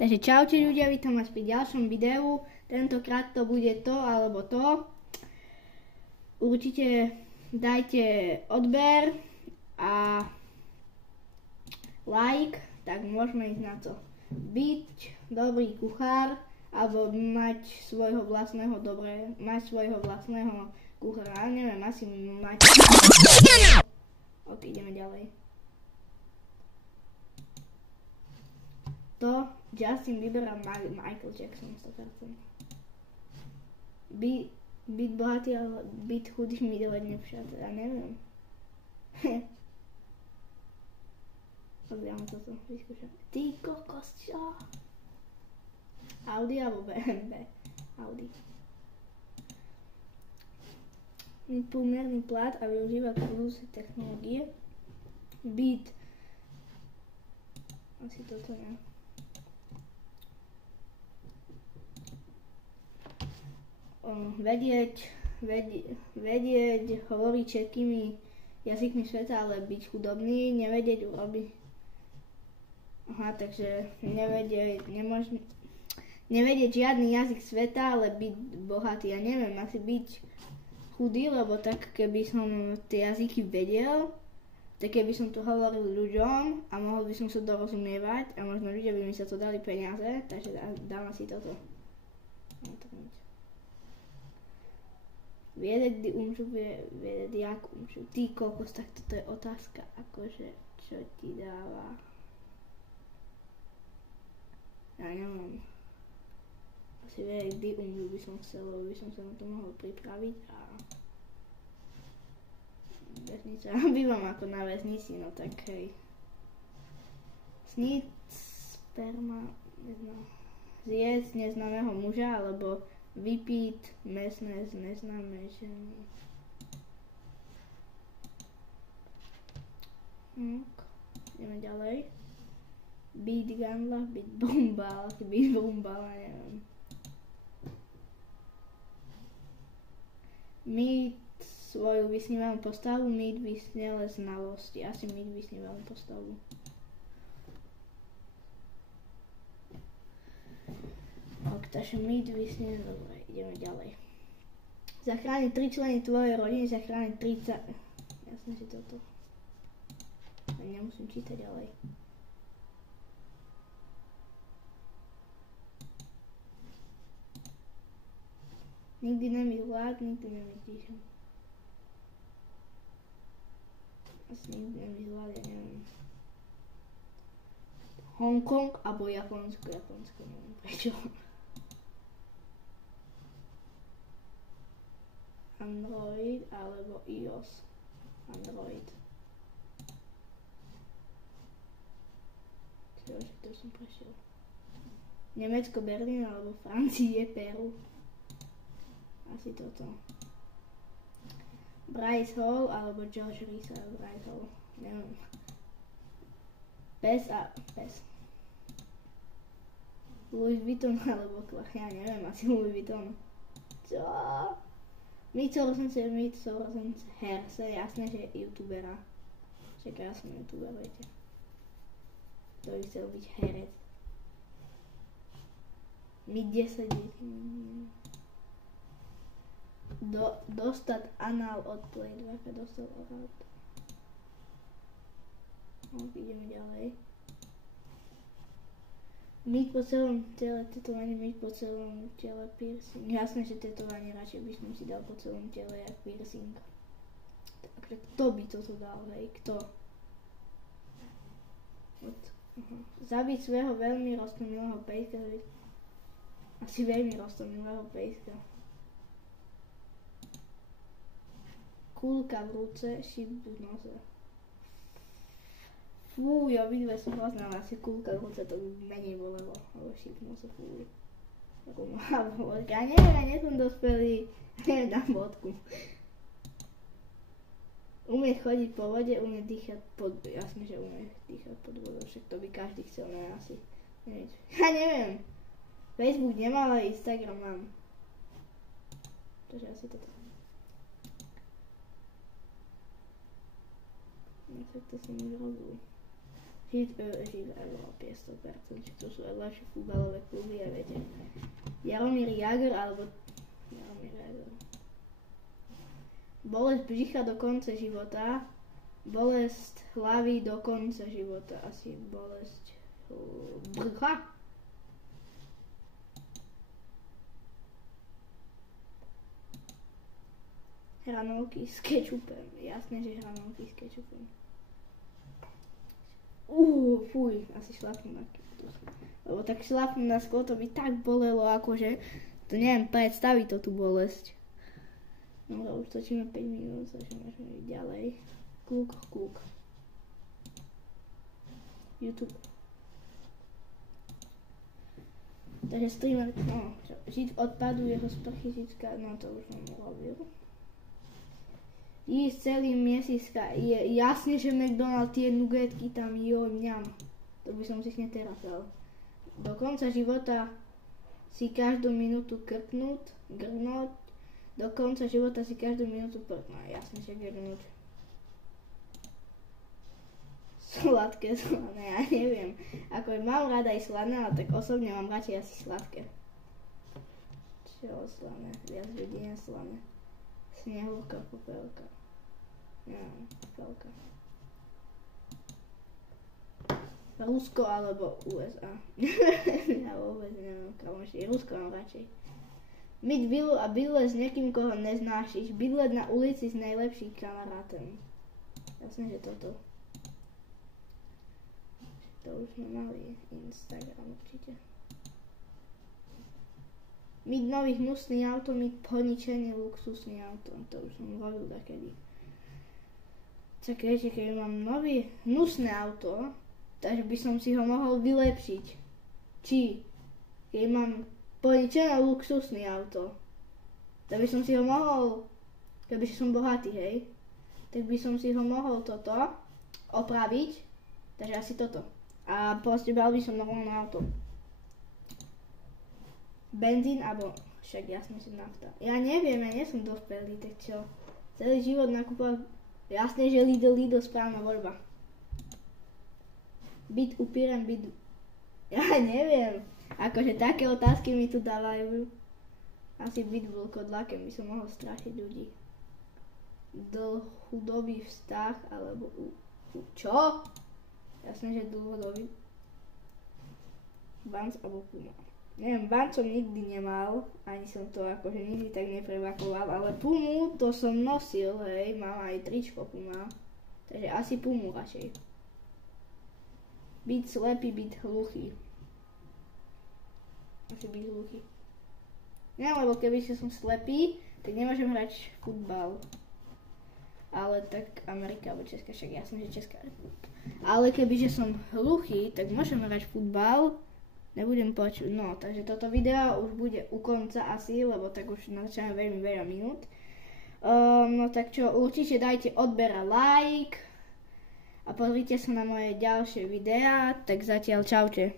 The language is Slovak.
Takže čaute ľudia, vítam vás pri ďalšom videu. Tentokrát to bude to alebo to. Určite dajte odber a like, tak môžeme ísť na to. Byť dobrý kuchár alebo mať svojho vlastného kuchára. Neviem, asi mať... Ok, ideme ďalej. To Justin Bieber a Michael Jackson 100%. Byť bohatý, ale byť chudý mi dávať nepřátel, ja neviem. Pozrieme toto, vyskúšam. Ty kokos, čo? Audi alebo BMW? Audi. Průměrný plat a využívať budúce technológie. Byť. Asi toto ne. Vedieť hovoriť všetkými jazykmi sveta, ale byť chudobný, nevedieť urobiť. Aha, takže nevedieť žiadny jazyk sveta, ale byť bohatý. Ja neviem, asi byť chudý, lebo tak keby som tie jazyky vedel, tak keby som to hovoril ľuďom a mohol by som sa dorozumievať a možno ľudia by mi sa to dali peniaze, takže dám asi toto. Vedieť, kdy umřu, vedieť, jak umřu. Ty kokos, tak toto je otázka, akože, čo ti dáva. Ja neviem. Asi vedieť, kdy umřu by som chcel, lebo by som sa na to mohol pripraviť a... Väznica, bývam ako na väznici, no tak hej. Sniť sperma, zjesť neznámeho muža, alebo vypiť mesné z neznámej ženy. Ideme ďalej. Byť gandla, byť bombal, neviem. Mýť svoju vysnívanú postavu, mýť vysnelé znalosti. Asi mýť vysnívanú postavu. Takže mýt vysne, dobre, ideme ďalej. Zachrániť 3 členy tvojej rodiny, zachrániť 30... Jasne, že toto. Nemusím čítať ďalej. Nikdy nemyť hlad, nikdy nemyť ticho. Asi nikdy nemyť hlad, ja neviem. Hongkong alebo Japonsko, neviem prečo. Android alebo iOS. Android. Čo, že to som prešiel. Nemecko, Berlín alebo Francie, Peru. Asi toto. Bryce Hall alebo George Russell. Bryce Hall. Neviem. Pes. Louis Vuitton alebo ja neviem, asi Louis Vuitton. Čo? Mýť súrozenec herce, jasné, že je youtubera. Však ja som youtuber, viete. To by chcel byť herec. Mýť 10 detí. Dostať anál od play 2, dostať anál. Ideme ďalej. Mýť po celom tele, tetovanie, mýť po celom tele, piercing. Jasné, že tetovanie radšej by som si dal po celom tele jak piercing. Takže kto by toto dal, hej? Kto? Zabiť svojho veľmi roztomilého pejska. Asi veľmi roztomilého pejska. Kúlka v ruce, šíp v nose. Fúj, obidve som poznala, asi kúlka v ruce, to by menej bolelo, alebo šípnul sa fúj. Ako malá bodka, ja neviem, ja nie som dospelý, neviem, dám bodku. Umieť chodiť po vode, umieť dýchať pod... Jasne, že umieť dýchať pod vodou, však to by každý chcel, ne, asi. Ja neviem. Facebook nemám, ale Instagram mám. Takže asi toto. No, tak to som už robil. Žiť Európie 100%, či to sú aj lepšie futbalové kluby, a viete. Jaromír Jágr alebo Jaromír Jágr. Bolesť břicha do konce života. Bolesť hlavy do konca života. Asi bolesť brcha. Hranolky s kečupem. Jasné, že hranolky s kečupem. Fuj, asi šlapnú na kaktus. Lebo tak šlapnú na sklo, to by tak bolelo, akože to neviem predstaviť to tú bolesť. No už točíme 5 minút, takže môžeme ísť ďalej. Kúk. YouTube. Takže streamer, no, žiť v odpadu, jeho sprchy žička, no to už som robil. Jísť celý miesiska, je jasne, že McDonald tie nugetky tam mňam. To by som si hneď teraz dal. Do konca života si každú minútu grgnúť. Do konca života si každú minútu no jasne, že grgnúť. Sladké, slané, ja neviem. Ako mám rada aj slané, ale tak osobne mám radšej asi sladké. Čo slané? Viac ľudí je slané. Snehúrka, popelka. Popelka. Rusko alebo USA. Ja vôbec neviem, kamoši. Rusko mám radšej. Myť vilu a bydleť s niekým, koho neznášiš. Bydleť na ulici s najlepším kamarátom. Jasne, že toto. To už sme mali Instagram určite. Myť nový hnusný auto, myť poničený luxusný auto. To už som robil takedy. Tak viete, keď mám nový hnusné auto, takže by som si ho mohol vylepšiť. Či keď mám poničené luxusný auto, tak by som si ho mohol, keby som bohatý, hej, tak by som si ho mohol toto opraviť, takže asi toto. A proste bral by som normálne auto. Benzín, alebo však jasne, že nafta. Ja neviem, ja nie som dospelý, tak čo? Celý život nakúpal, jasne, že Lidl, správna voľba. Byť upírem, ja neviem. Akože také otázky mi tu dávajú. Asi byť vlkodlakem, by som mohol strašiť ľudí. Dlhodobý vztah, alebo čo? Jasné, že dlhodobý. Vans alebo Puma. Neviem, Vans som nikdy nemal, ani som to akože nikdy tak neprevakoval, ale Pumu to som nosil, hej, mám aj tričko Puma. Takže asi Pumu radšej. Byť slepý, byť hluchý. Asi byť hluchý. Neviem, lebo keby som slepý, tak nemôžem hrať futbal. Ale tak Amerika alebo Česká, však jasné, že Česká republika. Ale kebyže som hluchý, tak môžem hrať futbal. Nebudem počuť, no, takže toto video už bude u konca asi, lebo tak už načáme veľmi veľa minút. No tak čo, určite dajte odber a like. A pozrite sa na moje ďalšie videá, tak zatiaľ čaute.